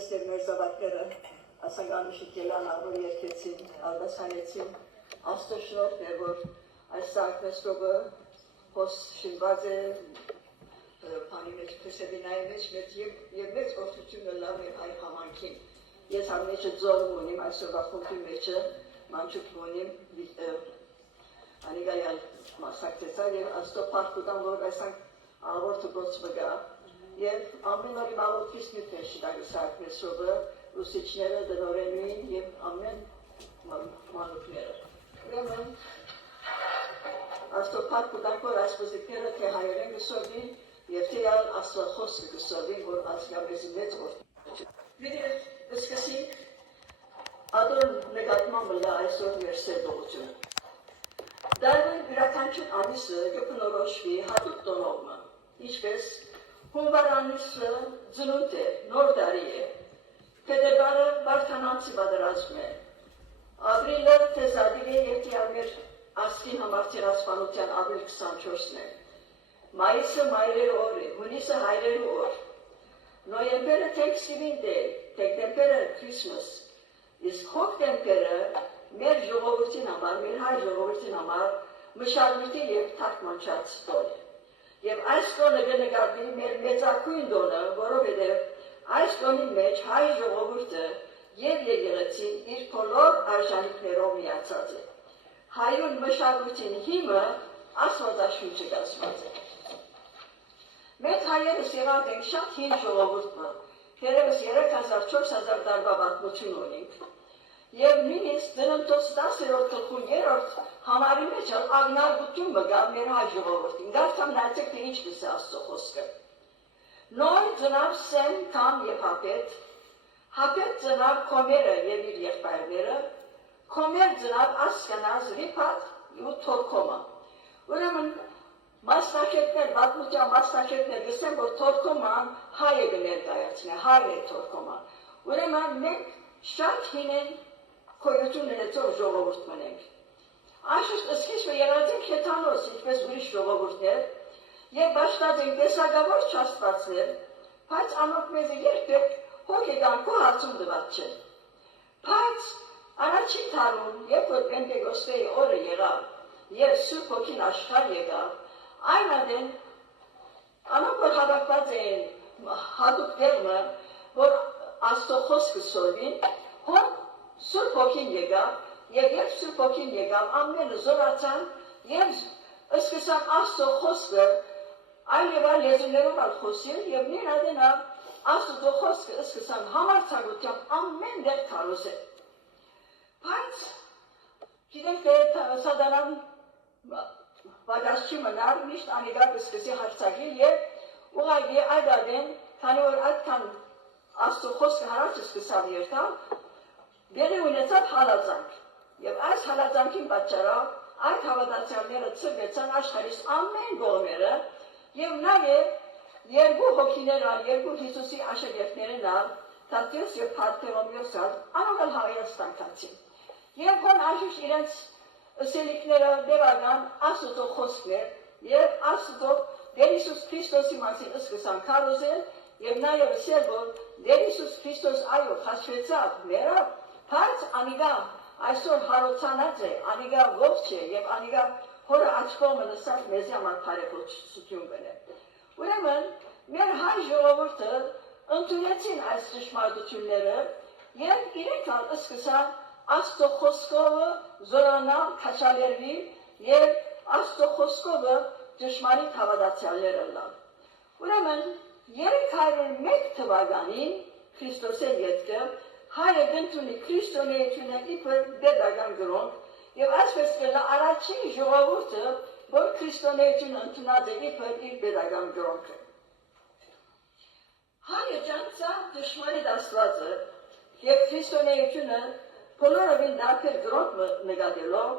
Եստեր մեր զավակները ասագանուշիկելան ավոր երկեցին, ալդասանեցին, աստո շնորհ է, որ այս սարքնեսրովը հոս շինված է, պանի մեջ պրեսեդինայի մեջ և մեծ որդությունը լավ է այ համանքին։ Ես համ մեջը ձորում ունիմ, այսօրվա խումբի մեջը, մանչուկ ունիմ, անիգայալ մասնակցեցա և աստո պարտուտան, որ այսանք ավորթը բոց վգա, և ամեն օրի մալոտվիս նյութն է շիդագը սարքնեսրովը, ուսիչները, դնորենուին և ամեն մանուկները։ Ուրեմն, աստո պարտուտան, որ այս բզիկները թե հայերեն գսովին, և թե ալ աստո խոսքը գսովին, որ ասգաբեզի մեծ որդի։ Վիրև սկսինք ադոն նգատման մլա այսօր մեր սերդողությունը։ Դարվին յուրաքանչյուր ամիսը կփնորոշվի հատուկ տոնողը, ինչպես հունվար ամիսը ծնունդ է, նոր տարի է, փետրվարը վարդանանցի պատերազմ է, ապրիլը թեզադիր է և թե մեր ասկին համար ցեղասպանության ապրիլ 24-ն է, մայիսը մայրեր օր է, հունիսը հայրեր օր, նոյեմբերը Thanksgiving Day, դեկտեմբերը Christmas, իսկ հոկտեմբերը մեր ժողովրդին համար, մեր հայ ժողովրդին համար մշակույթի և թարգմանչած տոն է։ Եվ այս տոնը կնկատվի մեր մեծակույն տոնը, որովհետև այս տոնի մեջ հայ ժողովուրդը և եկեղեցին իր բոլոր արժանիքներով միացած է։ Հայուն մշակույթին հիմը Աստվածաշունչը կազմված է։ Մենք հայերս եղած ենք շատ հին ժողովուրդը, թերևս 3000-4000 տարվա պատմություն ունենք, և նույնիսկ ծննդոց 10-րդ գլխու 3-րդ համարի մեջ ագնարգություն մգա մեր հայ ժողովրդին, գարթամ նայեցեք թե ինչ կսե Աստծո խոսքը։ Նոր ծնավ Սեմ, Քամ և Հապետ, Հապետ ծնավ Քոմերը և իր եղբայրները, Քոմեր ծնավ Ասկնազ, Ռիփաթ ու Թորքոմը։ Ուրեմն մասնակետներ, պատմության մասնակետներ գսեն, որ Թորքոման հայ է կներկայացնե, հայր է Թորքոման։ Ուրեմն մենք շատ հին են քոյություն ունեցող ժողովուրդ մնենք։ Անշուշտ սկիզբը եղած ենք հեթանոս, ինչպես ուրիշ ժողովուրդներ, և բաշխած ենք տեսակավոր չաստվածներ, բայց անոնք մեզ երբեք հոգեկանքու հարցում տված չեն։ Բայց առաջին տարում, երբ որ Պենտեկոստեի օրը եղավ, և Սուրբ Հոգին աշխարհ եկավ, այն ադեն անոնք որ հավաքված էին հատուկ տեղը, որ Աստծո խոսքը սովին, հոն Սուրբ Հոգին եկավ, և երբ Սուրբ Հոգին եկավ, ամենը զորացան և սկսան Աստծո խոսքը այլ և այլ լեզուներով ալ խոսել, և նույն ադեն Աստծո խոսքը սկսան համարձակությամբ ամեն դեղ քարոզել։ Բայց գիտենք թե Սատանան վադած չի մնար, միշտ անիգա կսկսի հարցակել և ուղղակի այդ ադեն, քանի որ այդքան Աստծո խոսքը հարաճը սկսավ երթալ, բերի ունեցավ հալածանք, և այս հալածանքին պատճառով այդ հավատացյալները ծրվեցան աշխարհիս ամեն կողմերը, և նաև երկու հոգիներն, երկու Հիսուսի աշակերտներն ալ, Թադեոս և Բարթոլոմեոս ալ, անոնք ալ Հայաստան գացին։ Եվ հոն անշուշտ իրենց սելիքները դեպական Աստծո խոսքներ, և Աստծո Տեր Հիսուս Քրիստոսի մասին սկսան քարոզել, և նաև ասել, որ Տեր Հիսուս Քրիստոս այո խաչվեցավ մերով, բայց անիգա այսօր հարոցանած է, անիգա ողջ է, և անիգա հորը աչքովը նստած մեզի համար բարեփոխություն կնե։ Ուրեմն մեր հայ ժողովուրդը ընդունեցին այս ճշմարտությունները և իրենք ալ սկսան Աստծո խոսքովը զորանալ, քաշալերվի և Աստծո խոսքովը ճշմարիտ հավատացյալներ ըլլալ։ Ուրեմն 301 թվականին Քրիստոսի ետքը հայը կընդունի քրիստոնեությունը իբր պետական գրոնք և այսպես կլա առաջին ժողովուրդը, որ քրիստոնեությունը ընդունած է իբր իր պետական գրոնքը։ Հայը ճանաչավ ճշմարիտ Աստվածը և քրիստոնեությունը բոլորովին դարձել գրոնք նկատելով,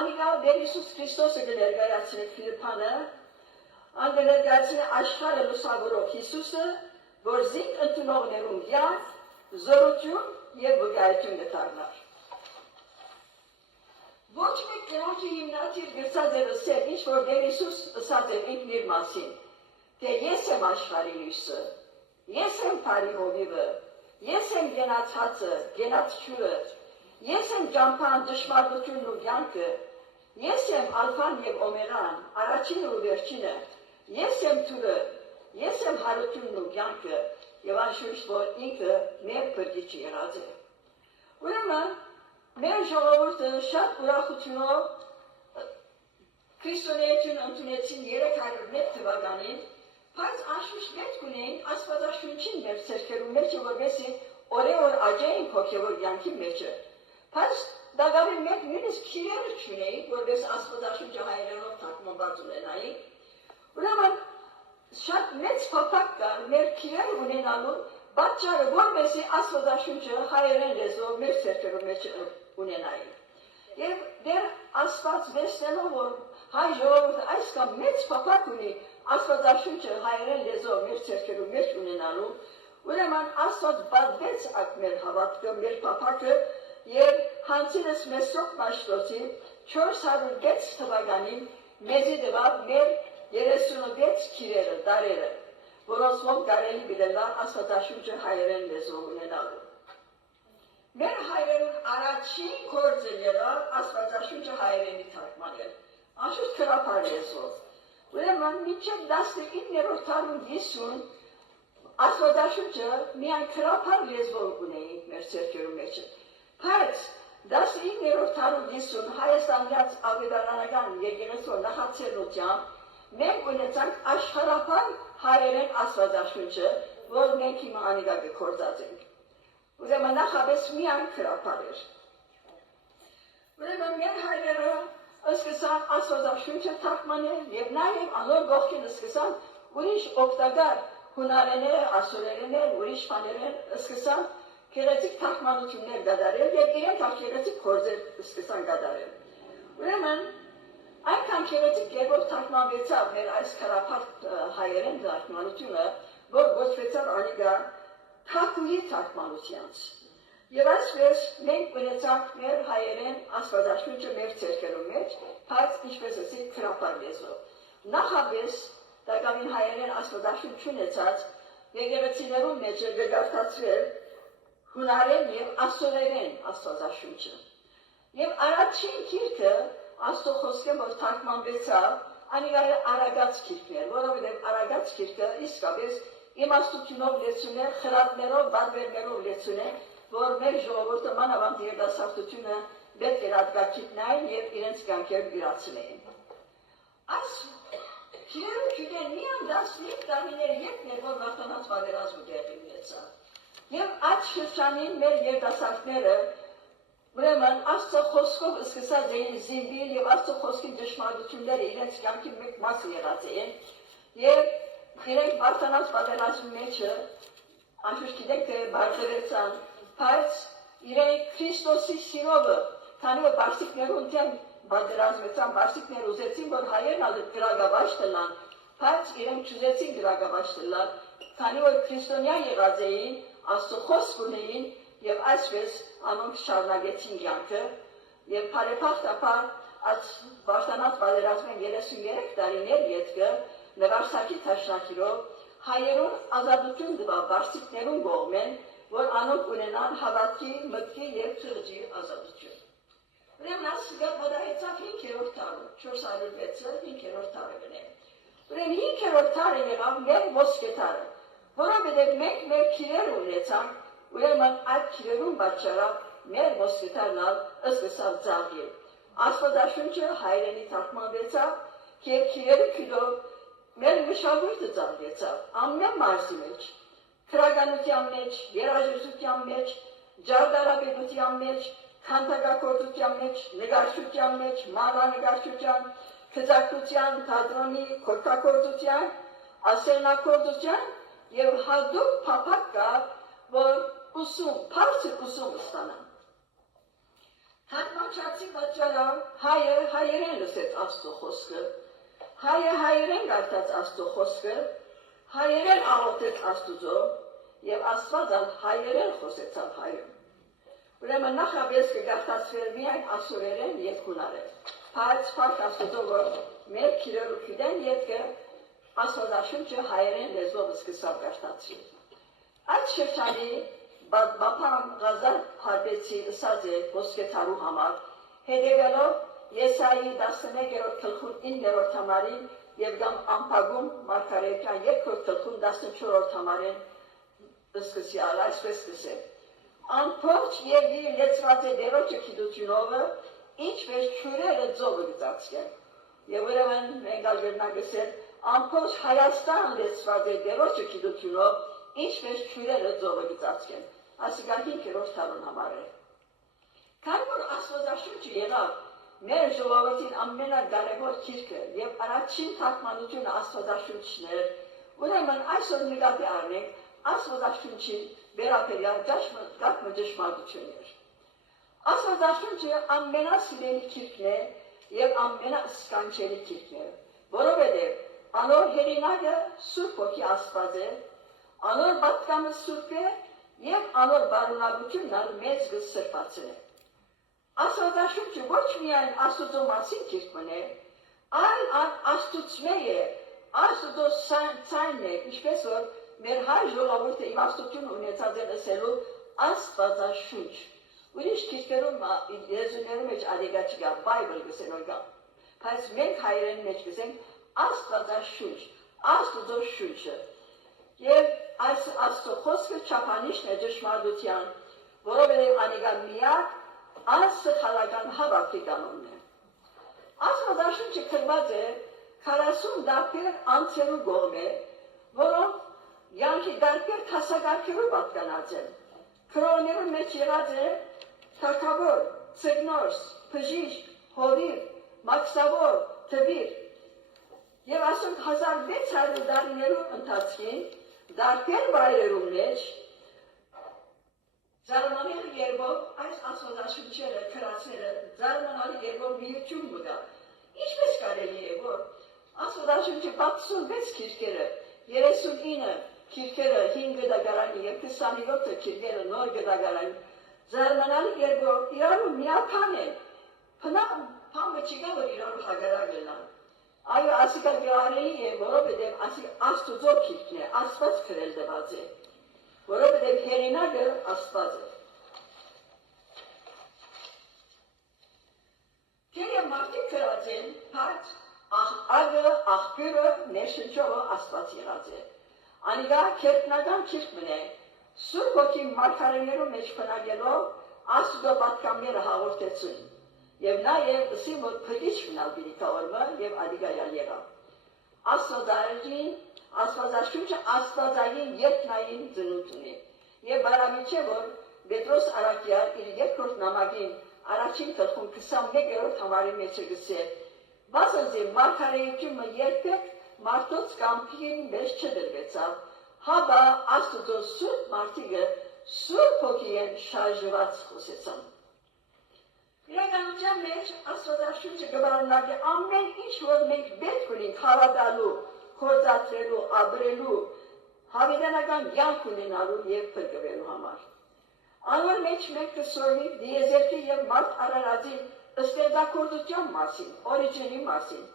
անիգա Տեր Հիսուս Քրիստոսը կներկայացնի Ֆիլիպպանը, ան կներկայացնի աշխարհը լուսավորող Հիսուսը, որ զինք ընդունողներուն յարդ, զորություն և վկայություն կդառնար։ Ոչ մեկ կրոնքի հիմնադիր գրծած է ասել, ինչ որ Տեր Հիսուս ասած է ինքն իր մասին, թե ես եմ աշխարհի լույսը, ես եմ բարի հովիվը, Ես եմ գենացածը, գենաց ջուրը, ես եմ ճամփան, դժվարությունն ու կյանքը, ես եմ ալֆան եւ օմեգան, առաջինը ու վերջինը, ես եմ թուրը, ես եմ հարությունն ու կյանքը, եւ անշուշտ որ ինքը մեր փրկիչը եղած է։ Ուրեմն մեր ժողովուրդը շատ ուրախությունով քրիստոնեություն ընդունեցին 301 թվականին, բայց անշուշտ պետք ունեին Աստվածաշունչին մեր ցերկերու մեջ, որովհետեւ օրեօր աճեին հոգեվոր կյանքի մեջը։ Բայց դակավի մեկ նույնիսկ քիրերը չունեին, որովհետեւ Աստվածաշունչը հայերենով թարգմանված ունենային։ Ուրեմն շատ մեծ փափակ կար մեր քիրերը ունենալու պատճառը, որովհետեւ Աստվածաշունչը հայերեն լեզվով մեր ցերկերու մեջ ունենային։ Եվ դեռ Աստված վստահելով որ հայ ժողովուրդը այսքան մեծ փափակ ունի Աստվածաշունչը հայերեն լեզվով մեր ցերկերու մեջ ունենալու, ուրեմն Աստված բացվեց այդ մեր հավատքը, մեր փափակը եւ հանցինս մեզ սոկ մաշտոցի 406 թվականին մեզի դվավ մեր 36 քիրերը, դարերը, որոնցով կարելի բերելար Աստվածաշունչը հայերեն լեզվով ունենալու։ Մեր հայերեն առաջին գործը եղավ Աստվածաշունչը հայերենի թարգմանել, անշուշտ քրափար լեզվով։ Ուրեմն մինչև 19-րդ դարում Աստվածաշունչը միայն քրափար լեզվով ունեին մեր ցերկերու մեջը։ Բայց 19-րդ դարում հայաստանյան ավետարանական եկեղեցու նախաձեռնությամբ մենք ունեցանք աշխարհափար հայերեն Աստվածաշունչը, որ մենք հիմա անիկա կգործածենք։ Ուրեմն նախապես միայն քրափար էր։ Ուրեմն մեր հայրերը սկսան Աստվածաշունչը թարգմանել եւ նաեւ անոր գողքին սկսան ուրիշ օգտակար հունարեներ, ասորերեներ, ուրիշ բաներեն սկսան գեղեցիկ թարգմանություններ կատարել եւ իրենք գեղեցիկ գործեր սկսան կատարել։ Ուրեմն այնքան գեղեցիկ երբով թարգմանվեցավ մեր այս քրափար հայերեն թարգմանությունը, որ գոչվեցավ անիկա թակուի թարգմանությանց։ Եվ այսպես մենք ունեցանք մեր հայերեն Աստվածաշունչը մեր ցերկերու մեջ, բայց ինչպես ասի քրափար լեզվով։ Նախապես դակավին հայերեն Աստվածաշունչ ունեցած եկեղեցիներու մեջ գտածվել հունարեն եւ ասորերեն Աստվածաշունչը։ Եվ առաջին գիրքը Աստծո խոսքը որ թարգմանվեցավ, անիկա արագած գիրքն էր, որովհետեւ արագած գիրքը իսկապես իմաստությունով լեցուն է, խրատներով, բարբերներով լեցուն է, որ մեր ժողովուրդը մանավանդ երիտասարդությունը պետք է հատկացնեն եւ իրենց կյանքեր գրացնեն։ Այս քիրերը գիտեն միան 15 տարիներ եկներ, որ վախտանած պատերազմը տեղի ունեցավ։ Եվ այդ շրջանին մեր երիտասարդները ուրեմն Աստծո խոսքով սկսած էին զինվել եւ Աստծո խոսքի դժվարությունները իրենց կյանքի մեկ մասը եղած են եւ իրենք վախտանած պատերազմի մեջը անշուշտ գիտեք թե բարձրացան, բայց իրենք Քրիստոսի սիրովը, քանի որ բարձիկներուն դեմ պատերազմեցան, բարձիկներ ուզեցին որ հայերն ալ գրագավաշ տան, բայց իրենք չուզեցին գրագավաշ տան, քանի որ քրիստոնյա եղած էին, Աստծո խոսք ունեին եւ այսպես անոնք շարունակեցին կյանքը եւ բարեփոխտապար այդ վախտանած պատերազմի 33 տարիներ յետքը նվարսակի թաշնակիրով հայերուն ազատություն տվավ բարձիկներուն կողմեն, որ անոնք ունենան հավատքի, մտքի եւ ծրճի ազատություն։ Ուրեմն ասիկա պատահեցավ 5-րդ տարում, 406-ը 5-րդ տարը գնե։ Ուրեմն 5-րդ տարը եղավ մեր ոսկե տարը, որովհետեւ մենք մեր քիրեր ունեցանք, ուրեմն այդ քիրերուն պատճառով մեր ոսկե տարն սկսավ ծաղկել։ Աստվածաշունչը հայերենի թարգմանվեցավ, եւ քիրերը քիլով մեր մշակույթը ծաղկեցավ, ամեն մարզի մեջ, քրագանության մեջ, երաժշտության մեջ, ջարդարապետության մեջ, քանդակագործության մեջ, նկարչության մեջ, մանրանկարչության, քծակցության, թատրոնի, քորքագործության, ասեղնագործության եւ հատուկ փափակ կա, որ բարձր ուսում ստանան։ Թարգմանչացի պատճառով հայերեն լսեց Աստծո խոսքը, հայերեն կարդաց Աստծո խոսքը, հայերեն աղոթեց Աստուծո եւ Աստված հայերեն խոսեցավ հայերեն։ Ուրեմն նախապես կգարտացվեր միայն ասորերեն եւ հունարեն։ Բայց փառք Աստծո, որ մեր քիրերը գիտեն յետքը Աստվածաշունչը հայերեն լեզվով սկսավ գարտացվել։ Այդ շրջանի բապամ Ղազար հարբեցի ըսած է ոսկեթարու համար, հետևելով Եսայի 11-րդ գլխում 9-րդ համարին եւ կամ Ամփագում Մարգարեթյան 2-րդ գլխում 14-րդ համարին սկսյալ այսպես սկսել. Ամբողջ երկրի լեցված է դերոջը գիտությունով, ինչպես ջուրերը ձողը գծացկեն։ Եվ ուրեմն մենք ալգերնագսել ամբողջ Հայաստան լեցված է դերոջը գիտությունով, ինչպես ջուրերը ձողը գծացկեն։ Ասիկա 5-րդ հարուն համար է։ Քանի որ Աստվածաշունչը եղավ մեր ժողովրդին ամենակարևոր գիրքը եւ առաջին թարգմանությունը Աստվածաշունչն էր, ուրեմն այսօր նկատի առնենք Աստվածաշունչի վերաբերյալ ճշմարտություններ։ Աստվածաշունչը ամենասիրելի գիրքն է եւ ամենասկանչելի գիրքն է, որովհետեւ անոր հերինակը Սուրբ Հոգի Աստված է, անոր պատկամը Սուրբ է եւ անոր բարունակությունն մեծ գսրբացն է։ Աստվածաշունչը ոչ միայն Աստծո մասին գիրքն է, այլ Աստծո է, Աստծո ցայնն է, ինչպես որ մեր հայ ժողովուրդը իմաստություն ունեցած է լսելու Աստվածաշունչ։ Ուրիշ գիրքերում եզուներում մեջ ադեգա չկա, Բայբլ գսեն օրգա, բայց մենք հայերեն մեջ գսենք Աստվածաշունչ, Աստծո շունչը։ Եվ այս Աստծո խոսքը չափանիշն է ճշմարտության, որովհետև անիկա միակ անսխալական հավատքի կանոնն է։ Աստվածաշունչը գրված է 40 դարբեր անցերու կողմէ, որոնք յանքի դարբեր հասակարգերով պատկանած են։ Քրոներու մեջ եղած է թագավոր, ցեգնորս, բժիշկ, հովիվ, մաքսավոր, թվիր։ Եվ ասենք 1600 տարիներու ընթացքին դարբեր վայրերու մեջ զարմանալի երբով այս աստվածաշունչերը քրացերը զարմանալի երբով միություն մգա։ Ինչպես կարելի է որ աստվածաշունչը 66 քիրքերը, 39 քիրքերը 5 գդագարանի եւ 27 քիրքերը նոր գդագարանի զարմանալի երբով իրարու միական են։ Փամը չկա որ իրարու հագարակ լինան։ Այո, ասիկա գարելի է, որովհետև ասիկա Աստծո քիրքն է, Աստված քրել դված է, որովհետև հերինակը Աստված է։ Թեև մարդիկ քրած են, բայց աղը, աղբյուրը, ներշնչողը Աստված եղած է։ Անիկա քերտնական քիրքն է, Սուրբ Հոգի մարգարեներու մեջ բնակելով Աստծո պատկամները հաղորդեցին։ Եվ նաև սիմոտ փրիչ մնալ բիրիկավորմը և ադիգայալ եղավ։ Աստվածաշունչը աստվածային երկնային ծնունդ ունի։ Եվ բարամիչ է, որ Պետրոս Արաքյալ իր երկրորդ նամակին առաջին գլխում 21-րդ համարի մեջ է գսել. «Վասնզի մարգարեությունը երբեք մարդոց կամքին մեջ չդրվեցավ, հաբա Աստծո սուրբ մարդիկը Սուրբ Հոգի են շարժված խոսեցան»։ Իրականության մեջ Աստվածաշունչը կբարունակի ամեն ինչ, որ մենք պետք ունենք հավատալու, գործադրելու, ապրելու, հավիտենական կյանք ունենալու եւ փրկվելու համար։ Անոր մեջ մենք կսորվի դիեզերքի եւ մարդ արարածի ստեղծագործության մասին, օրիջինի մասին,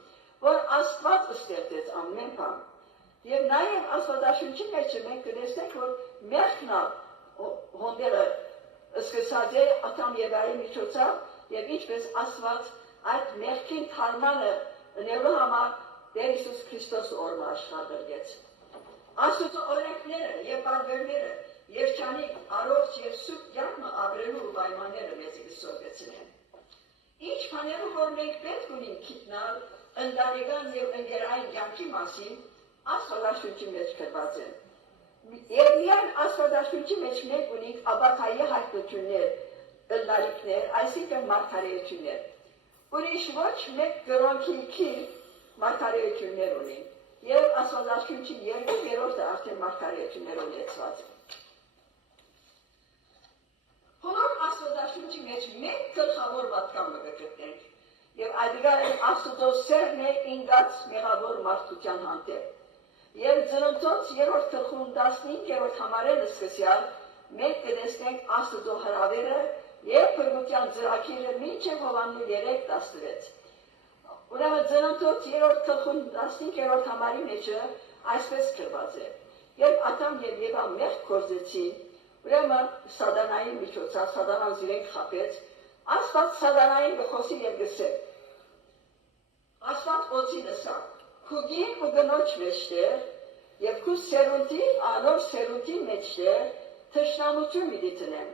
որ Աստված ստեղծեց ամեն բան։ Եվ նաեւ Աստվածաշունչի մեջ մենք կտեսնենք, որ մեղքնա հոնդերը սկսած է Ադամ եւ Եվայի միջոցով եւ ինչպես Աստված այդ մեղքին թարմանը ընելու համար Տեր Հիսուս Քրիստոս օրը աշխատեց։ Աստծո օրենքները եւ բարբերները երջանիկ, առողջ եւ սուրբ կյանքը ապրելու պայմանները մեզ կսովեցնեն։ Ինչ բաներով որ մենք պետք ունենք գիտնալ ընտանեկան եւ ընկերային կյանքի մասին Աստվածաշունչի մեջ գրված է։ Եվ միայն Աստվածաշունչի մեջ մենք ունենք աբակայի հայտնություններ, ընտանիքներ, այսինքն մարգարեություններ։ Ուրիշ ոչ մեկ գրոնքի քիլ մարգարեություններ ունենք։ Եվ Աստվածաշունչի 2/3-ը արդեն մարգարեություններ ունեցված է։ Բոլոր Աստվածաշունչի մեջ մեկ գլխավոր պատկան կգտնենք։ Եվ այդ Աստծո սերն է ինգած մեղավոր մարդկության հանդեպ։ Եվ Ծննդոց 3-րդ գլխում 15-րդ համարել սկսյալ մենք կտեսնենք Աստծո հրավերը եւ փրկության ծրագիրը մինչեւ Հովհաննու 3:16։ Ուրեմն Ծննդոց 3-րդ գլխում 15-րդ համարի մեջ այսպես գրված է. Երբ Ադամ եւ Եվա մեղք գործեցին, Ուրեմն սատանայի միջոցով սատանան զիրենք խապեց, Աստված սատանային գխոսի եւ գսե։ Աստված օծի լսա, քուգին ու գնոջ մեջտեր եւ քու սերունդի անոր սերունդի մեջտեր թշնամություն մի դիտնեմ։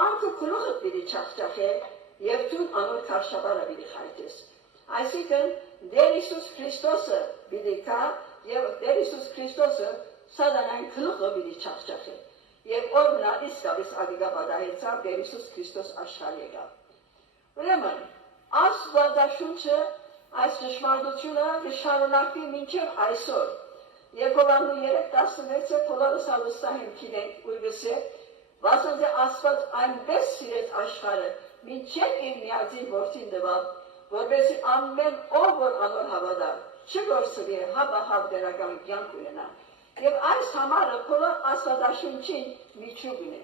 Անքը քլուխը պիտի չախճախե եւ դու անոր քարշաբարը պիտի խայտես։ Այսինքն Դեր Հիսուս Քրիստոսը պիտի կա եւ Դեր Հիսուս Քրիստոսը սատանային քլուխը պիտի չախճախե։ Եվ օրնա իսկապես ագիգա պատահեցավ Դեր Հիսուս Քրիստոս աշխարհ եկավ։ Ուրեմն Աստվածաշունչը այս ճշմարտությունը կշարունակվի մինչև այսօր։ Եփովանու 3:16-ը բոլորս հալստահեմ գիտենք ու գսե, վասն Աստված այնպես սիրեց աշխարհը, մինչև իր միածին որդին տվավ, որպեսզի ամեն ով որ անոր հավատա, չգործվի, հապահավ դերական կյանք ունենա։ Եվ այս համարը բոլոր Աստվածաշունչին միջուկն է,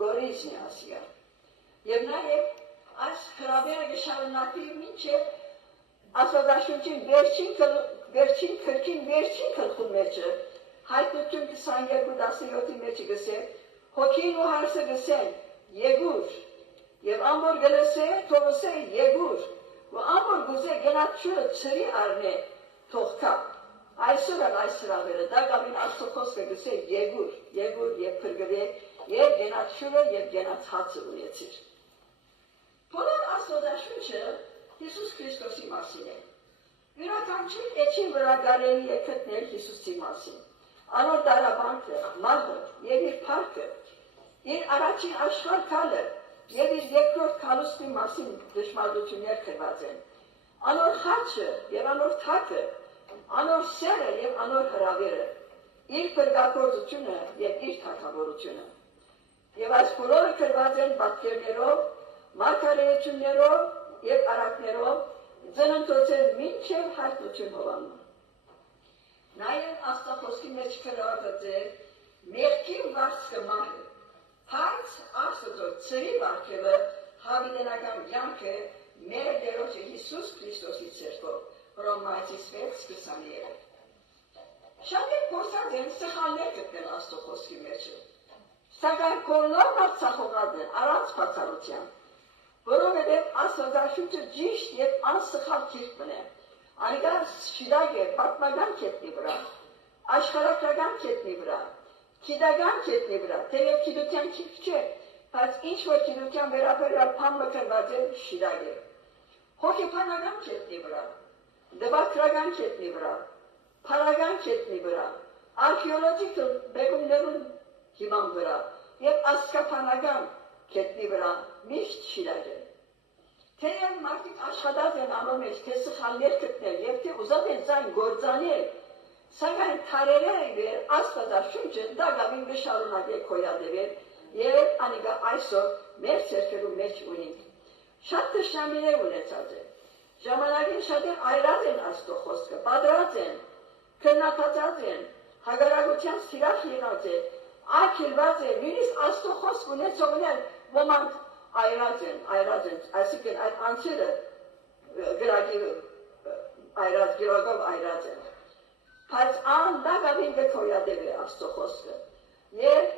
գորիզն է ասիա։ Եվ նաև այս հրավերը կշարունակվի մինչև Աստվածաշունչին վերջին քրքին վերջին քրքում մեջը, հայտնություն 22:17-ի մեջը գսե, հոգին ու հարսը գսեն, եկուր, եւ ամոր գլսե, թողսե եկուր, ու ամոր գուզե գնացուը ծրի արնե, թող կա։ Այսօր այս հրավերը, դա գավին Աստծո խոսքը գսե եկուր եւ փրկվե, եւ գնացուը եւ գնաց հացը ունեցիր։ Բոլոր Աստվածաշունչը Հիսուս Քրիստոսի մասին է։ Յուրաքանչյուր էջին վրա գալելի է գտնել Հիսուսի մասին։ Անոր դարաբանքը, մահը եւ իր փառքը, իր առաջին աշխարհ քալը եւ իր երկրորդ քալուստի մասին դժմարություններ գրված են։ Անոր խաչը եւ անոր թակը, անոր սերը եւ անոր հրավերը, իր փրկագործությունը եւ իր թագավորությունը։ Եվ այս բոլորը գրված են պատկերներով, մարգարեություններով եւ արակներով, ծննդոցել մինչև հայտնություն հովանում։ Նաև Աստվածքի մեջ գրված է մեղքի վարձքը մահը, բայց Աստծո ծրի վարկևը հավիտենական կյանքը մեր Տերոջ Հիսուս Քրիստոսի ցերկով, Հռոմայացիս 6:23։ Շատեր փորձած են սխալներ գտնել Աստծո մեջ, սակայն բոլորն արցախողած են առանց բացառության, որովհետև Աստվածաշունչը ճիշտ եւ անսխալ գիրք է։ Այնքան շիդագ է պատմական կետնի վրա, աշխարհական կետնի վրա, գիտական կետնի վրա, թեև գիտության գիրք չէ, բայց ինչ որ գիտության վերաբերյալ բան մկրված է շիդագ է։ Հոգեբանական կետնի վրա, դեպագրական կետնի վրա, փարական կետնի վրա, արխեոլոգիcal բերումներուն հիման վրա եւ ասկապանական կետնի վրա միշտ շիդագ է։ Թեև մարդիկ աշխատած են անոր մեջ, թե սխալներ գտնել եւ թե ուզած են ձայն գործանել, սակայն թարերերը Աստվածաշունչը դա գավին կշարունակի քոյադել եւ անիկա այսօր մեր ցերկերու մեջ ունենք։ Շատ թշնամիներ ունեցած են։ Ժամանակին շատեր այրած են Աստծո խոսքը, պատրած են, քննադատած են, հագարակության սիրախ եղած են, ակելված են, նույնիսկ Աստծո խոսք ունեցողներ ոմանք այրած են, այսինքն այդ անձերը գրագի այրած, գրագով այրած են։ Բայց անդագավին գքոյադև է Աստծո խոսքը։ Եվ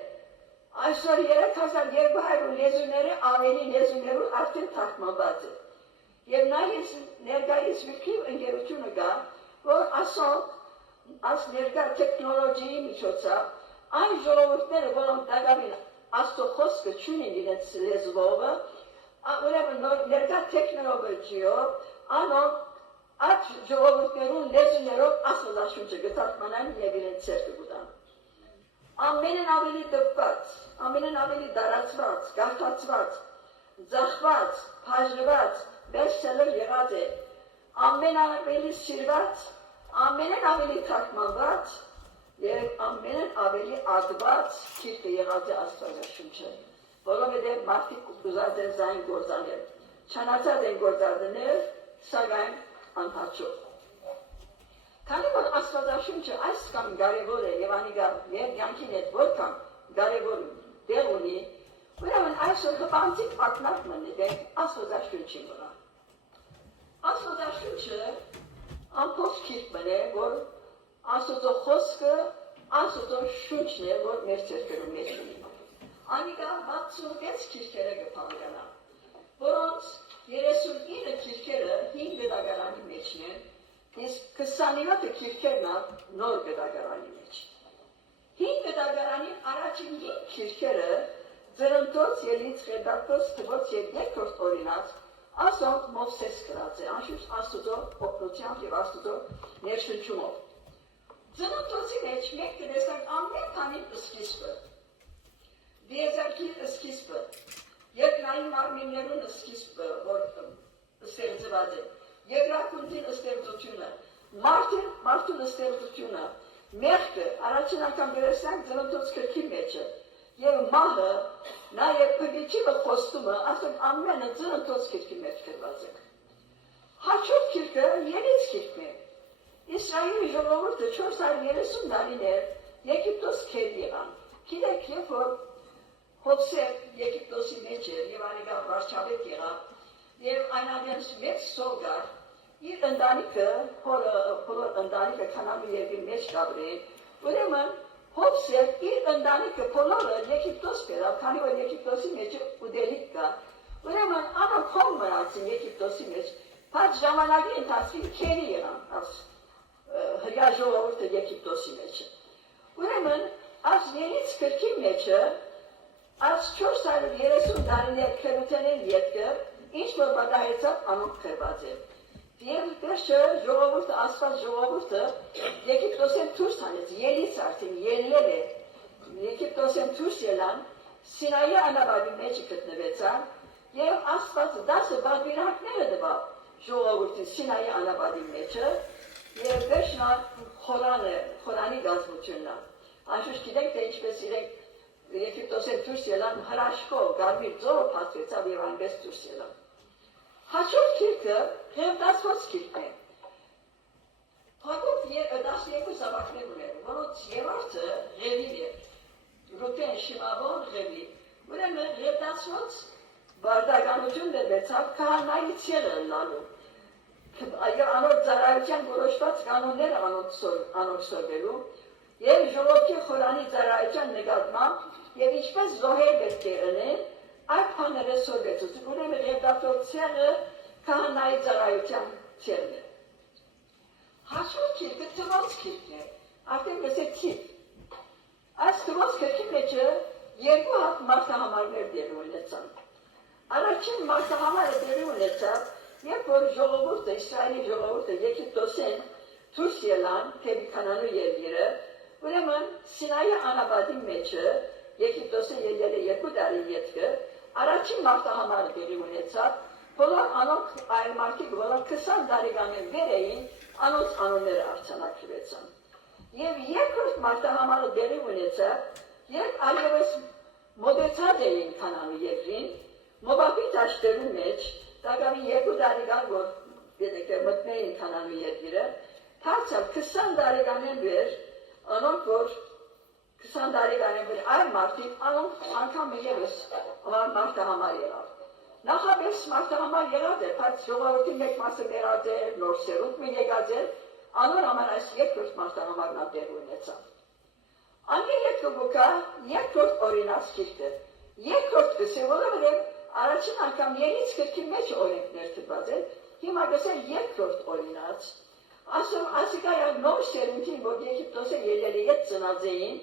այսօր 3200 լեզուները ավելի լեզուներու արդեն թարգմանված է։ Եվ նայից ներկայիս վիքիվ ընկերությունը գա, որ աս ներկա տեխնոլոգիի միջոցով այն ժողովուրդները, որոնք դագավին Աստծո խոսքը չունին իրենց լեզվովը, ուրեմն ներկա տեխնոլոգիայով, անոնք այդ ժողովուրդներուն լեզուներով Աստվածաշունչը գտարմանան եւ իրենց ցերկը գտան։ Ամենն ավելի դպված, ամենն ավելի դարացված, գարտացված, ձախված, բաժնված, բեսթսելեր եղած է, ամենն ավելի սիրված, ամենն ավելի թարգմանված եւ ամենն ավելի ադված գիրքը եղած է Աստվածաշունչը, որովհետեւ մարդիկ ուզած են զայն գործանել, չանացած են գործանել, սակայն անհաջող։ Քանի որ Աստվածաշունչը այսքան կարևոր է եւ անիկա մեր կյանքին հետ որքան կարևոր դեր ունի, ուրեմն այսօր հպանցիկ ակնարկ մնենք Աստվածաշունչի վրա։ Աստվածաշունչը ամբողջ գիրք մնե, որ Աստծո խոսքը, Աստծո շունչն է, որ մեր ցերկերու մեջ ունի։ Անիկա 66 քիրքերը կփանգանա, որոնց 39 քիրքերը 5 գդագարանի մեջն են, իսկ 27 քիրքերն նոր գդագարանի մեջ։ 5 գդագարանի առաջին 5 քիրքերը ձեռնտոց ելից redaktos թվոց եւ երկրորդ օրինաց ասոնք Մովսես գրած է, անշուշտ Աստուծո օգնությամբ եւ Աստուծո ներշնչումով։ Ձեռնտոցի մեջ մենք կտեսնենք ամեն քանի սկիզբը։ Դիեզերքի սկիզբը, երկնային մարմիններուն սկիզբը, որ ստեղծված է, երկրակունտին ստեղծությունը, մարդուն ստեղծությունը, մեղքը, առաջին անգամ գրեցանք ձեռնտոց գրքի մեջը, եւ մահը, նաեւ փրկիչը խոստումը, ասենք ամենը ձեռնտոց գրքի մեջ գրված է։ Հաջորդ գիրքը Ելից գիրքն է։ Իսրայելի ժողովուրդը 430 տարիներ Եգիպտոս քեր եղան։ Գիտեք, երբ որ Հովսեփ Եգիպտոսի մեջ էր եւ անիկա վարչապետ եղավ եւ այնադերս մեծ սողար իր ընտանիքը բոլոր ընտանիքը Քանանի երկրի մեջ գաբրել ուրեմն Հովսեփ իր ընտանիքը բոլորը Եգիպտոս բերավ քանի որ Եգիպտոսի մեջ ուդելիք կա ուրեմն անախոմ մնացին Եգիպտոսի մեջ բայց ժամանակի ընթացքում քերի եղան հրյա ժողովուրդը Եգիպտոսի մեջ ուրեմն այս Ելից գրքի մեջը Այս 430 տարիներ քրութենեն ետքը, ինչ որ բադահեցավ անոնք քրված է։ Եվ վերջը ժողովուրդը, ասված ժողովուրդը Եգիպտոսեն դուրս հանեց, Ելից արդեն ելնել է, Եգիպտոսեն դուրս ելան, Սինայի անաբադի մեջ գտնվեցան, եւ ասված 10 բادرակները տվավ ժողովրդին Սինայի անաբադի մեջը, եւ վերջնան Խորանի գազམությունն է։ Անշուշտ գիտենք, թե ինչպես իրենք Եգիպտոսեն դուրս ելան հրաշքով, գարմիր ձորը փաստվեցավ եւ այնպես դուրս ելան։ Հաջորդ գիրքը Ղևտացված գիրքն է։ Հակոբ 12 զավակներ ուներ, որոնց երրորդը Ղևին էր։ Ռուբեն, Շիմավոն, Ղևի։ Ուրեմն Ղևտացված բարդականություն դերվեցավ քահանայի ցեղը լալու։ Այո, անոր ծառայության որոշված կանոնները անոնց սորվելու եւ ժողովրդի խորանի ծառայության նկատմամբ եւ ինչպես զոհեր պետք է ունեն, այդ բաները սորվեցուց։ Ուրեմն Ղևտացված ցեղը քահանայի ծառայության ցեղն է։ Հաջորդ գիրքը Թվոց գիրքն է, արդեն գսեք թիվ։ Այս Թվոց գրքի մեջը երկու հատ մարտահամարներ դեր ունեցան։ Առաջին մարտահամարը դեր ունեցավ, երբ որ ժողովուրդը, Իսրայելի ժողովուրդը Եգիպտոսեն դուրս ելան թեպի Քանանու երկիրը, ուրեմն Սինայի անաբադի մեջը Եգիպտոսեն ելել է 2 տարի ետքը, առաջին մարտահամարը դեր ունեցավ, բոլոր անոնք այլ մարդիկ, որոնք 20 տարեկանին վեր էին, անոնց անունները արձանագրվեցան։ Եվ երկրորդ մարտահամարը դեր ունեցավ, երբ այլևս մոտեցած էին Քանանու երկրին, Մովաբի դաշտերու մեջ, դակավի 2 տարեկան որ մտնեին Քանանու երկիրը, դարձավ 20 տարեկանին վեր, անոնք որ 20 տարեկանին վեր այլ մարդիկ, անոնք անգամ ևս մարտահամար եղավ։ Նախապես մարտահամար եղած է, բայց ժողովրդի մեկ մասը եղած է, նոր սերունդ մի եկած է, անոր համար այս երկրորդ մարտահամարն դեր ունեցավ։ Անգե երկրորդը երկրորդ օրինաց գիրքը։ Երկրորդ գսե, որովհետև առաջին անգամ Ելից գրքի մեջ օրենքներ տված են, հիմա գսել երկրորդ օրինաց։ Ասիկա նոր սերունդին, որ Եգիպտոսը ելելի հետ ծնած էին,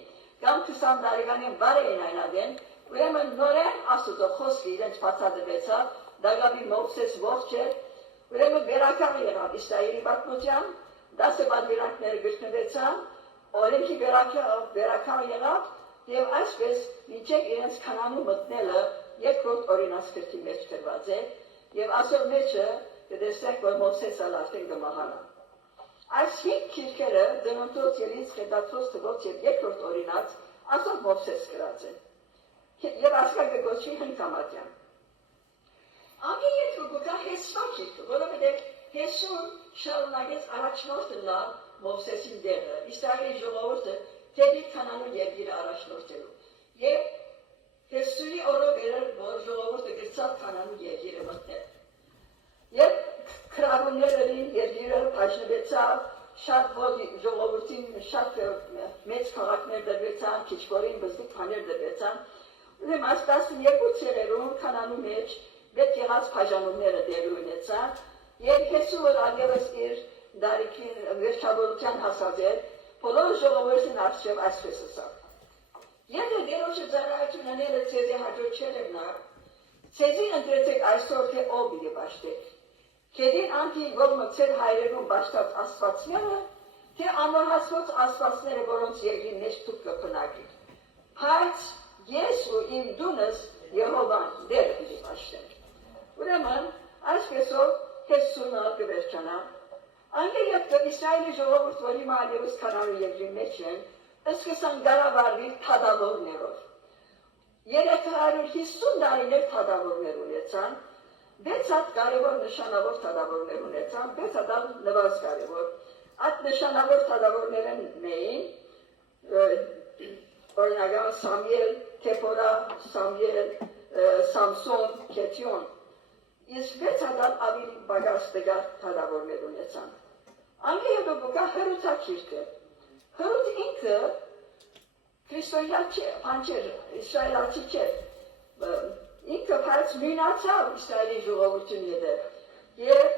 կամ 20 տարեկանին վար էին այնադեն, ուրեմն նորեն Աստուծո խոսքը իրենց բացատրվեցավ, դակավի Մովսես ողջ էր, ուրեմն վերականգ եղավ Իսրայելի պատմության, 10 բادرակները գտնվեցան, օրենքի վերականգ եղավ, եւ այսպես մինչեւ իրենց Քանանու մտնելը երկրորդ օրինաց գրքի մեջ գրված է, եւ ասոր մեջը կտեսնենք, որ Մովսեսը արդեն կմահանա։ Այս 5 գիրքերը Ծննդոց, Ելից, Ղևտացված, Թվոց եւ երկրորդ օրինաց ասոր Մովսես գրած է։ Եվ ասկա կգոչվի հնկամատյան։ Անգե երկրորդը Հեսվա գիրքը, որովհետեւ Հեսուն շարունակեց առաջնորդը լալ Մովսեսին դերը, Իսրայելի ժողովուրդը դեպի Քանանու երկիրը առաջնորդելու։ Եվ Հեսուի օրով էր, որ ժողովուրդը գցավ Քանանու երկիրը մտնել։ Եվ քրավուններին երկիրը պաշտպանեցավ, շատ ժողովրդին շատ մեծ քաղաքներ դրվեցան, քիչվորին բզդիկ բաներ դրվեցան, Ուրեմն այս 12 ցեղերում կանանու մեջ պետք եղած բաժանումները դեր ունեցան եւ Հեսուր ալևս իր դարիքին վերջավորության հասած էր բոլոր ժողովրդին արժեվ այսպես ասավ. Եթե դերոշը ծառայություն անել ցեզի հաջող չերևնա, ցեզի ընտրեցեք այսօր թե ով պիտի բաշխեք. Քեդին անտի գոմը ցեր հայրերուն բաշխած աստվածները, թե ամոհացված աստվածները, որոնց երկրի մեջ դուք կփնակեք. Բայց ես ու իմ դունս Եհովան դեր պիտի բաշխենք. Ուրեմն այսպեսով Հեսունը կվերջանա. Անգեյդ Իսրայելի ժողովուրդ, որի մալևս կանանու երկրի մեջ են, սկսան գարավարվի թադավորներով. 350 տարիներ թադավորներ ունեցան, 6 հատ կարևոր նշանավոր թադավորներ ունեցան, 6 հատ նվազ կարևոր. Այդ նշանավոր թադավորներն էին օրինական Սամուել, Թեփորա, Սամուել, Սամսոն, Քեթիոն. Իսկ 6 հատ ավելի բագաս դգար թադավորներ ունեցան. Անգեյդ բուկա հրութակիրքը. Հրութ ինքը Քրիստոնյա չէ, հանչեր, իսրայելացի չէ, ինքը բայց նույնացավ Իսրայելի ժողովրդին ետև, և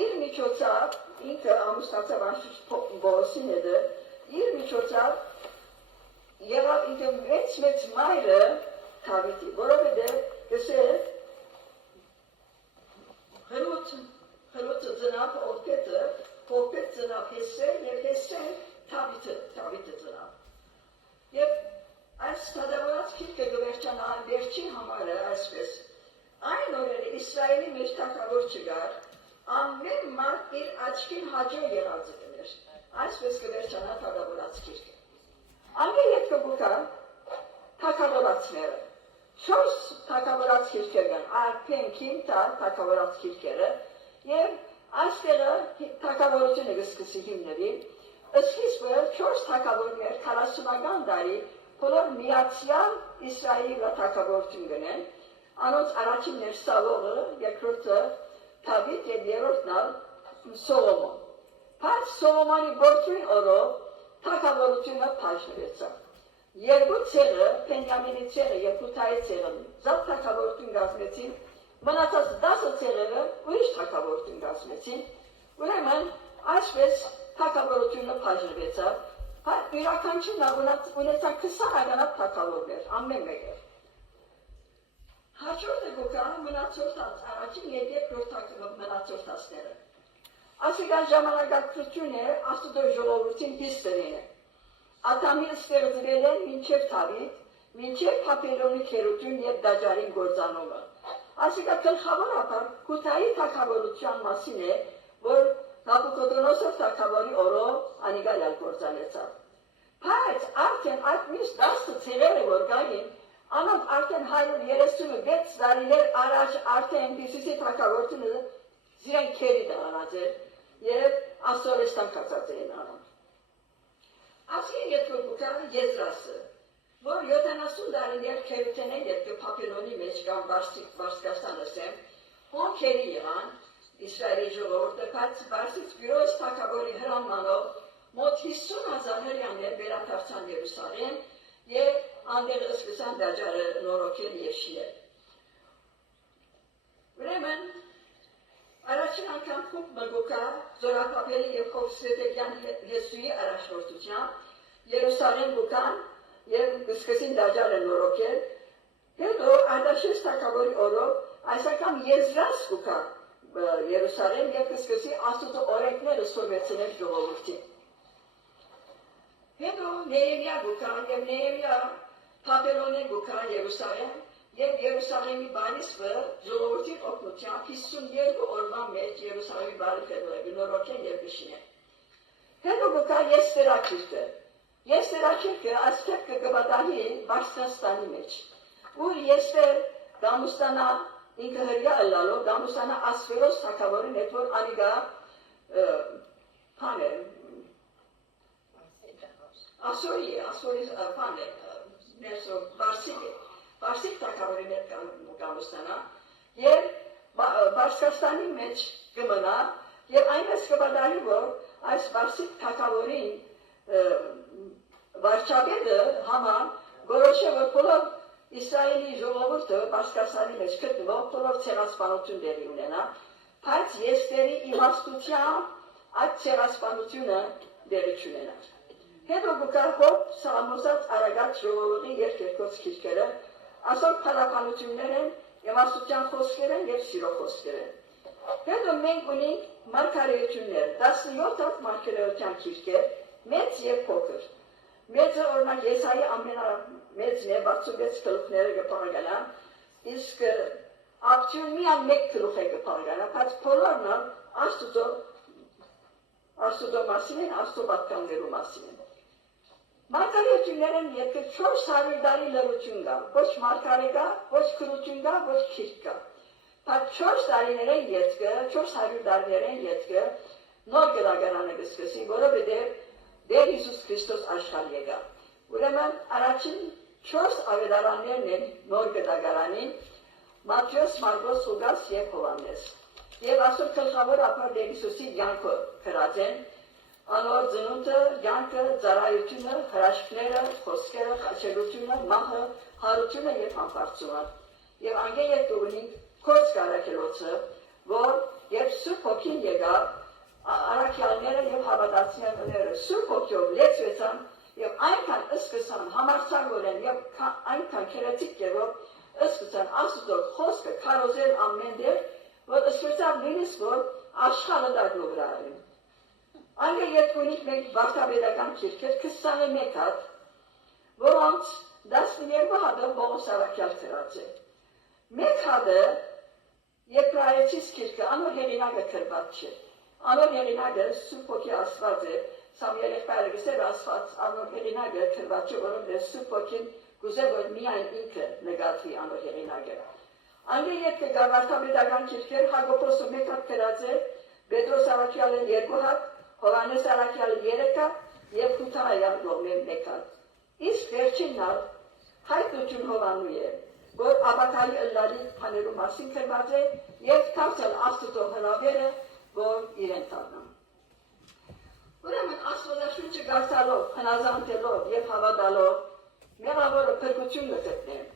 իր միջոցավ, ինքը ամուսնացավ անշուշտ Բողոսին ետև, իր միջոցավ եղավ ինքը մեծ մայրը Դավիթի, որովհետև գսել հրութը ծնավ Ովպետը, Ովպետ ծնավ Հեսեն և Հեսեն Դավիթը ծնավ. Եվ այս թադավորած քիրքը գվերջանա վերջին համարը այսպես. այն օրերը Իսրայելի մեջ թագավոր չկար, ամեն մարդ իր աչքին հաջող եղածը կներ. Այսպես գվերջանա թադավորած քիրքը. Անգեյդ կգուկա թագավորածները. 4 թագավորած քիրքեր կան, Արփեն, Քիմտա թագավորած քիրքերը, եւ այստեղը թագավորությունը կսկսի հիմնվի. Սկիզբը 4 թագավորներ 40-ական տարի բոլոր միացյալ Իսրայելի վրա թագավորություն գնեն, անոնց առաջինն էր Սալողը, երկրորդը Դավիթ եւ երրորդն Սողոմոն. Բայց Սողոմոնի որդին օրով թագավորությունը բաժնվեցավ. Երկու ցեղը, Բենյամինի ցեղը եւ Հութայի ցեղը, զատ թագավորություն կազմեցին, մնացած 10 ցեղերը ուրիշ թագավորություն կազմեցին. Ուրեմն այսպես թագավորությունը բաժնվեցավ, բայց յուրաքանչյուրն ունեցավ 20 հագանակ թագավորներ, ամեն մեկը. Հաջորդը գուկան մնացորդած, առաջին եւ երկրորդ մնացորդածները. Ասիկան ժամանակակցություն է Աստուծո ժողովրդին հիստրին է. Ադամին ստեղծվել է մինչև Դավիթ, մինչև Բաբելոնի քերություն եւ դաջարին գործանումը. Ասիկա գլխավորապես Հութայի թագավորության մասին է, որ Նաբուկոդոնոսոր թագավորի օրով անիգալ գործանեցավ. Բայց արդեն այդ միշտ 10 ցեղերը որ կային, անոնք արդեն 136 տարիներ առաջ արդեն Հիսուսի թագավորությունը զիրան քերի դառնած էր եւ Ասորեստան կացած էին անոնք. Ասի երկրորդը Եզրասը, որ 70 տարիներ քերության են երկու Բաբելոնի մեջ կամ Բարսկաստանը սեմ, հոն քերի եղան Իսրայելի ժողովուրդը, բայց Բարսից Բյուրոս թագավորի հրամանով մոտ 50,000 հրյաններ վերադարձան Երուսաղեմ եւ անդեղ սկսան դաջարը նորոգել եւ շիել. Ուրեմն առաջին անգամ խումբ մգուկա Զորաբաբելի եւ Հովսեդեկյան Հեսուի առաջնորդությամբ Երուսաղեմ գուկան եւ սկսին դաջարը նորոգել. հետո Ադաշես թագավորի օրով այս անգամ Եզրաս գուկա Երուսաղեմ եւ կսկսի Աստծո օրենքները սովորեցնել ժողովրդին. Հետո Նեհեմիա գուկան եւ Նեհեմիա Բաբելոնի գուկան Երուսաղեմ եւ Երուսաղեմի բանիսը ժողովրդին օգնությամբ 52 օրվա մեջ Երուսաղեմի բարեփոխը նորոգեն եւ գշինեն. Հետո գուկա Եստերակիրքը. Եստերակիրքը ասկետ կգաբադահի Բարսկաստանի մեջ. Ուր Եստեր Դամուստանա ինքը հրյա ըլլալով Դամուստանա Ասվերոս թագավորին հետ որ անիգա փանը Ասորի փանը ներսո Բարսիկ թագավորին հետ Դամուստանա եւ Բարսկաստանի մեջ կմնա եւ այնպես կբադարի որ այս Բարսիկ թագավորին վարչապետը Haman որոշել որ բոլոր Իսրայելի ժողովուրդը Պարսկասանի մեջ գտնվող բոլոր ցեղասպանությունների ունենա, բայց Եստերի իմաստությամբ այդ ցեղասպանությունը դերի չունենար։ Հետո գկարհով սաղամոզած արագած ժողովրդի երկերկոց քիրքերը, ասոր փառականություններ են, իմաստության խոսքեր են և սիրո խոսքեր են։ Հետո մենք ունենք մարգարեություններ, 17 մարգարեության քիրքեր, մեծ և փոքր։ Մեծը օրինակ Եսայի ամենամեծն է, 66 գլուխները կփառկանա, իսկ աբջուն միայն մեկ գլուխ է կփառկանա, բայց բոլորն Աստուծո մասին են, Աստծո պատկաններու մասին են։ Մարգարեությունները երկը 400 տարի լրություն կա, ոչ մարգարե կա, ոչ քրություն կա, ոչ քիրք կա։ Բայց 400 տարիներեն ետքը նոր գրագարանը կսկսի, որովհետև Դեր Հիսուս Քրիստոս աշխարհ եկավ։ Ուրեմն առաջին 4 ավետարաններն են նոր գրագարանին, Մատթեոս, Մարկոս, Լուկաս և Հովհաննես։ Եվ այսօր գլխավոր ապար Դեր Հիսուսի կյանքը գրած են, անոր ծնունդը, կյանքը, ծառայությունը, հրաշքները, խոսքերը, խաչելությունը, մահը, հարությունը և համբարձումը։ Եվ անգեն երբ ունենք Քորձ Կարաքելոցը, որ երբ Սուրբ Հոգին եկավ, առաքյալները և հավատացյալները Սուրբ Հոգիով լեցվեցան և այնքան սկսան համարձակորեն և այնքան քերեցիկ եղով սկսան Աստծո խոսքը քարոզել ամեն տեղ, որ սկսավ նույնիսկ որ աշխարհը դառնու վրա են։ Անգեն երբ ունենք մենք վարդապետական քիրքեր 21 հատ, որոնց 12 հատը Պողոս առաքյալ գրած է։ Մեկ հատը Եբրայեցիս քիրքը, անոր հեղինակը գրված չէ։ Անոր հեղինակը Սուրբ Հոգի Աստված է, Սամուել եղբայրը գսեր Աստված, անոր հեղինակը գրված չէ, որովհետև Սուրբ Հոգին գուզե որ միայն ինքը նկատվի անոր հեղինակը։ Անգեն երբ կգա վարդապետական քիրքեր, Հակոբոսը մեկ հատ գրած է, Պետրոս առաքյալը 2 հատ, Հովհաննես առաքյալը 3 հատ և Խութայիան մեկ հատ։ Իսկ վերջինն ալ հայտնություն Հովհաննու է, որ Աբակայի ըլլալի բաներու մասին գրված է և թավցել Աստծո հրավերը, որ իրեն տանան։ Ուրեմն Աստվածաշունչը կարդալով, հնազանդելով և հավատալով մեղավորը փրկություն կգտնեն,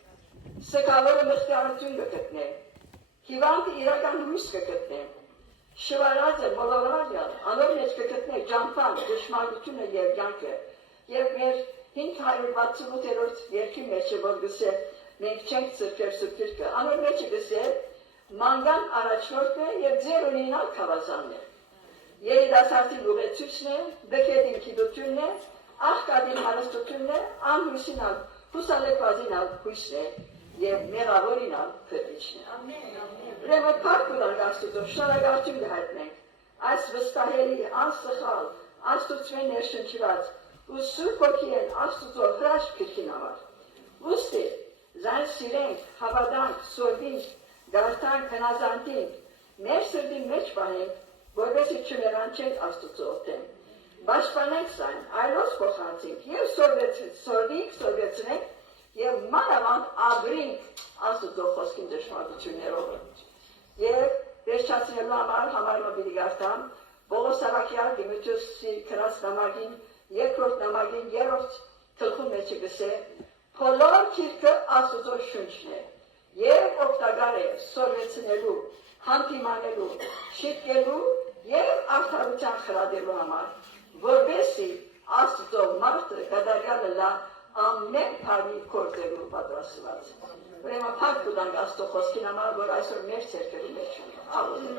սգավորը մխիթարություն կգտնեն, հիվանդը իրական հույս կգտնեն, շվարածը մոլորակը անոր մեջ կգտնեն ճամփան, դժմարությունը և կյանքը, և մեր 568-րդ երկի մեջ որ գսե մենք չենք ծրկել սրբիրքը, անոր մեջ գսե մանգան առաջնորդն է և ձեր ունենալ քավազանն է, երիտասարդի ուղեցույցն է, բկետին գիտությունն է, աղքատին հարստությունն է, անհույսինալ, հուսալեքվածինալ հույսն է և մեղավորինալ փրկիչն է։ Ուրեմն փառք ունենք Աստծո, շնորհակալություն կհայտնենք այս վստահելի, անսխալ, Աստծո ներշնչված ու Սուրբ Հոգին Աստծո հրաշք քրքին համար։ Ուստի զայն սիրենք, հավատանք, սորվենք, գարտանք, հնազանդենք, մեր սրտի մեջ պահենք, որպեսզի չմեռանչենք Աստծո օգտին։ Պաշտպանենք զայն, այլոց փոխանցենք և սորվեցնենք և մանավանդ ապրենք Աստծո խոսքին դժվարություններով։ Եվ վերջացնելու համար պիտի գարտամ Պողոս առաքյալ Դիմոթեոսի գրած նամակին, երկրորդ նամակին 3-րդ գլխու մեջ գսե, բոլոր քիրքը Աստծո շունչն է և օգտակար է սորվեցնելու, հանդիմանելու, շիտկելու և արդարության խրատելու համար, որպեսզի Աստծո մարդը կատարյալը լա ամեն բանի գործելու պատրաստված։ Ուրեմն փառք ունենք Աստծո խոսքին համար, որ այսօր մեր ցերկերի մեջ ունի։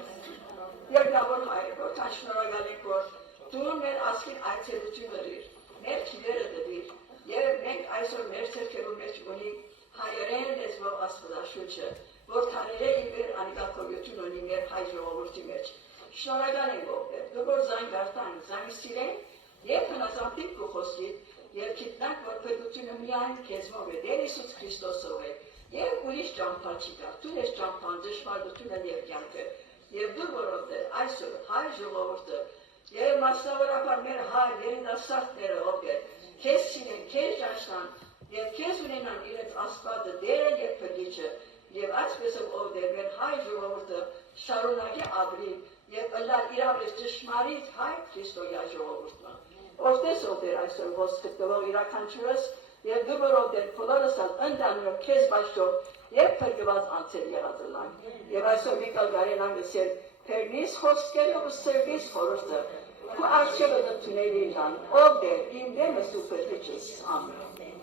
Երկրավոր Հայր, որքան շնորհակալ ենք, որ դու մեր ազգին այցելություն կրիր, մեր քիվերը տվիր, և մենք այսօր մեր ցերկերու մեջ ունենք հայերեն լեզվով Աստվածաշունչը, որ քաները իբր անիկակողություն ունի մեր հայ ժողովրդի մեջ։ Շնորհակալ ենք ողբեր, դու որ զայն գարտանք, զայն սիրենք և հնազանդենք քո խոսքին և գիտնանք, որ փրկությունը միայն քեզնով է, Տեր Հիսուս Քրիստոսով է և ուրիշ ճամփա չկա, դու ես ճամփան, դժվարությունը և կյանքը և դու որովհետև այսօր հայ ժողովուրդը և մասնավորապես մեր հայ երիտասարդները ովքեր քեզ սիրեն, քեզ ճաշնան և քեզ ունենան իրենց Աստվածը, Տերը և Փրկիչը և այսպեսով ովքեր մեր հայ ժողովուրդը շարունակի ապրի և ըլլալ իրապես ճշմարիտ հայ քրիստոնյա ժողովուրդը։ Ովքեր այսօր ոսկրտվող իրականչուրս և դու որովհետև բոլորս դարձյալ ընդամենը քեզ բաշխով եւ փրկված անցել եղածլան։ Եվ այսօր Միկալ Գարենան ասել Փերնիս խոսքերով սերվիս խորհուրդը ու արժևը դնթուների լան ով դե իմ դեմը սուպերհիչս ամեն